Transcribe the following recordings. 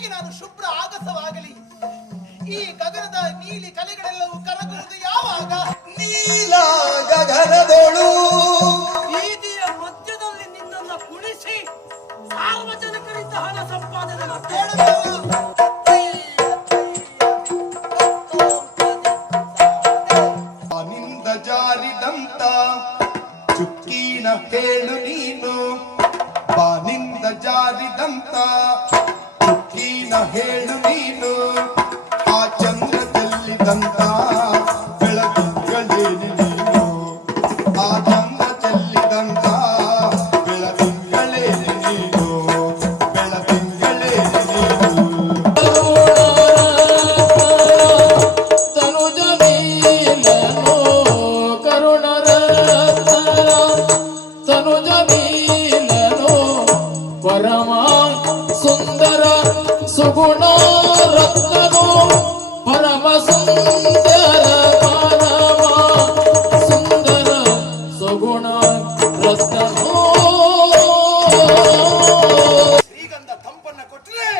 ಹೇಗೆ ನಾನು ಶುಭ್ರ ಆಗಸವಾಗಲಿ. ಈ ಗಗನದ ನೀಲಿ ಕಲೆಗಳೆಲ್ಲವೂ ಕರಗುವುದು ಯಾವಾಗ? ನೀಲ ಗಗನದೊಳು. ಬೀದಿಯ ಮಧ್ಯದಲ್ಲಿ ನಿನ್ನನ್ನು ಕುಣಿಸಿ ಸಾರ್ವಜನಿಕರಿಂದ ಹಣ ಸಂಪಾದನೆ ನಿಂದ ಜಾರಿದಂತ ಚುಕ್ಕಿನ ಹೇಳು ನೀನು. ಬಾನಿಂದ ಜಾರಿದಂತ ಹೇಳು ನೀನು ಆ ಚಂದ್ರ ಚೆಲ್ಲಿದಂತ ಬೆಳದಿಂಗಳೇನು ನೀನು ಆ ಚಂದ್ರ ಚೆಲ್ಲಿದಂತ ಬೆಳದಿಂಗಳೇನು ನೀನು ಬೆಳದಿಂಗಳೇನು ನೀನು ತನುಜ ಮೀಲನು ಕರುಣರತ್ನ ತನುಜ ಮೀಲನು ಪರಮ ಸುಂದರ ಸುಗುಣ ರತ್ನೋ ಪರಮ ಸುಂದರ ಪರಮ ಸುಂದರ ಸುಗುಣ ರತ್ನನು. ಶ್ರೀಗಂಧ ತಂಪನ್ನ ಕೊಟ್ಟರೆ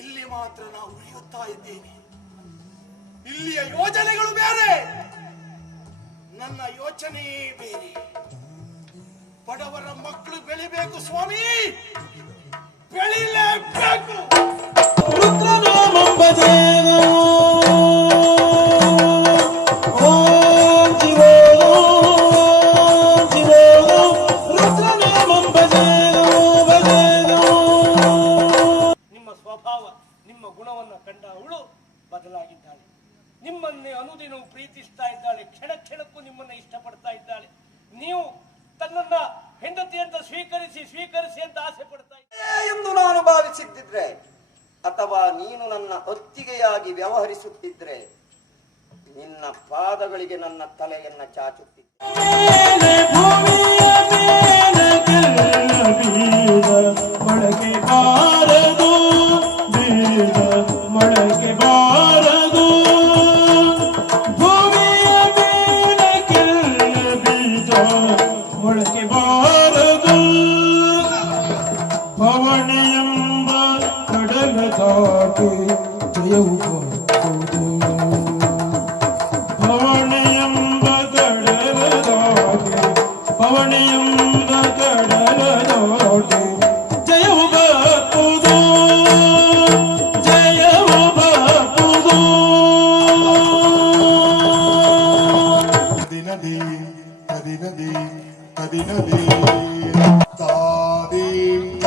ಇಲ್ಲಿ ಮಾತ್ರ ನಾವು ಉಳಿಯುತ್ತಾ ಇದ್ದೇವೆ. ಇಲ್ಲಿಯ ಯೋಜನೆಗಳು ಬೇರೆ, ನನ್ನ ಯೋಚನೆ ಬೇರೆ. ಬಡವರ ಮಕ್ಕಳು ಬೆಳಿಬೇಕು ಸ್ವಾಮಿ. ಕಂಡ ಅವಳು ಬದಲಾಗಿದ್ದಾಳೆ. ನಿಮ್ಮನ್ನೇ ಅನುದಿನವೂ ಪ್ರೀತಿಸ್ತಾ ಇದ್ದಾಳೆ ಕ್ಷಣ ಕ್ಷಣಕ್ಕೂ ನಿಮ್ಮನ್ನ ಇಷ್ಟಪಡ್ತಾ ಇದ್ದಾಳೆ. ನೀವು ತನ್ನನ್ನ ಹೆಂಡತಿ ಅಂತ ಸ್ವೀಕರಿಸಿ ಸ್ವೀಕರಿಸಿ ಅಂತ ಆಸೆ ಪಡ್ತಾ ಎಂದು ನಾನು ಭಾವಿಸಿದ್ದಿದ್ರೆ ಅಥವಾ ನೀನು ನನ್ನ ಒತ್ತಿಗೆಯಾಗಿ ವ್ಯವಹರಿಸುತ್ತಿದ್ರೆ ನಿನ್ನ ಪಾದಗಳಿಗೆ ನನ್ನ ತಲೆಯನ್ನ ಚಾಚುತ್ತಿದ್ದೆ. കലക്കി മാറുന്നു പവണയമ്പ കടല താട്ടി ജയവും പവണയമ്പ കടല പവണയമ്പ കടല താട്ടി Nadi, Nadi, Nadi, i didn't Ta